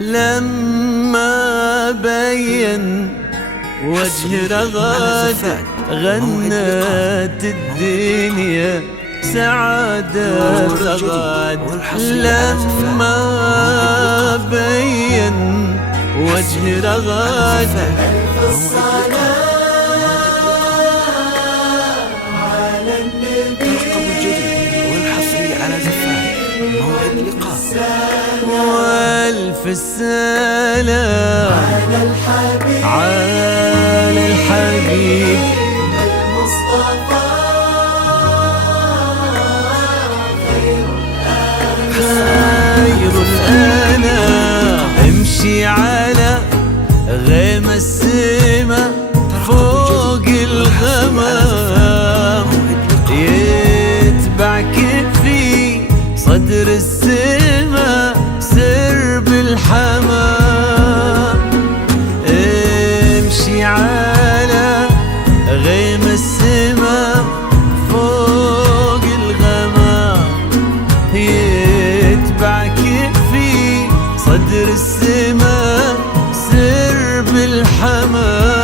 لما بين وجه رغد غنت الدنيا سعادة رغد. لما بين وجه رغد ألف الصلاة على النبي والحصري على زفان موعد لقاء. والف السلام على الحبيب على الحبيب المصطفى خير الأنام. امشي على غيم السما فوق الغمام، يتبعك في صدر السما سرب الحمام. امشي على غيم السما فوق الغمام، يتبعك في صدر السما سرب الحمام.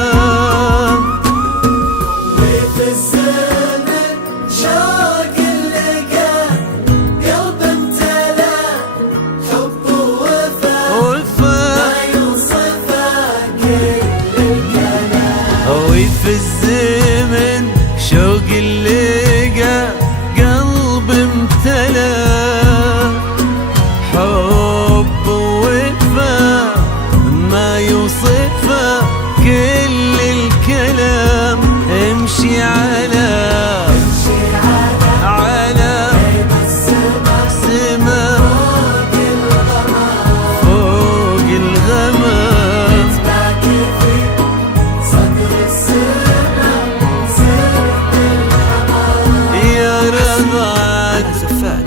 وفي الزمن شوق اللقا قلب امتلا حب ووفا ما يوصفه كل الكلام. وفي الزمن شوق اللقا قلب امتلا حب ووفا ما يوصفه كل الكلام. امشي على سما فوق الغمام، يا رغد زفان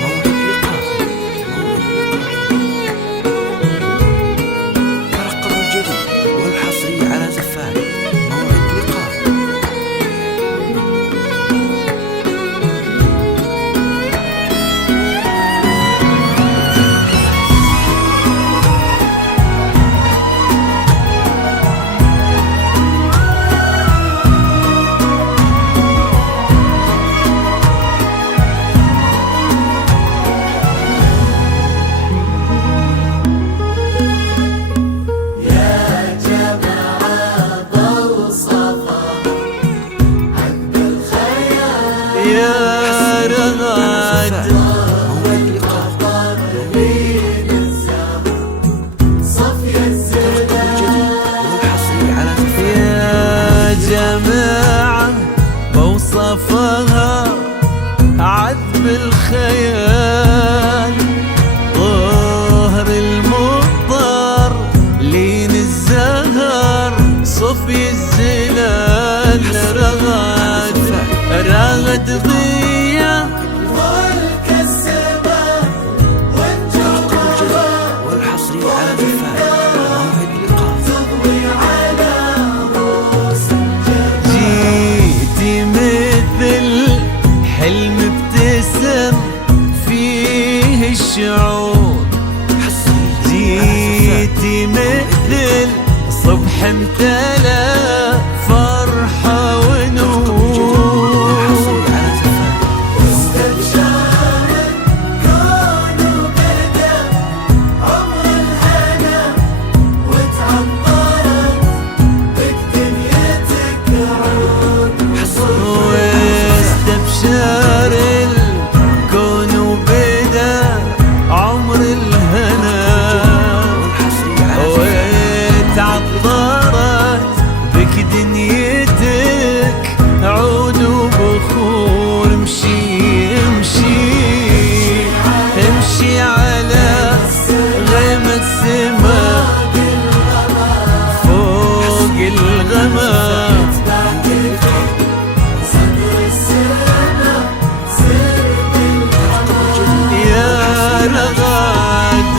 موعد لقاء. ترقب الجديد والحصري على زفان موعد لقاء. يا رغد موعد لقاء. صفي الزمان الجديد والحصري على زفان. يا جماعة بوصفها عذب الخيال، ظهر المضطر لين الزهر صفي الزلال. رغد ضيا ملك السماء والجوهر والحصري على زفان موعد لقاء. تضوي على رؤوس جيتي مثل حلم ابتسم فيه الشعور، جيتي مثل صبح امتلا فرحة ونور. استبشار كون وبدا عمر الهنا وتعطرت بك دنيتك عود. واستبشر الكون وبدا عمر الهنا، وتعطرت بك دنيتك عود وبخور. امشي امشي امشي على غيم السما فوق الغمام. يا رغد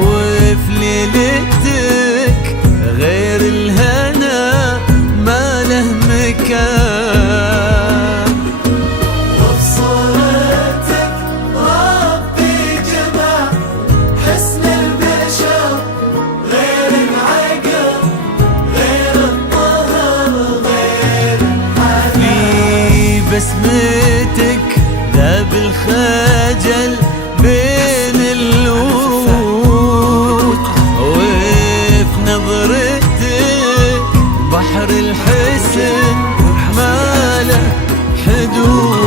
وفي ليلتك غير بسمتك ذاب الخجل بين الورود، وفي نظرتك بحر الحسن ما له حدود.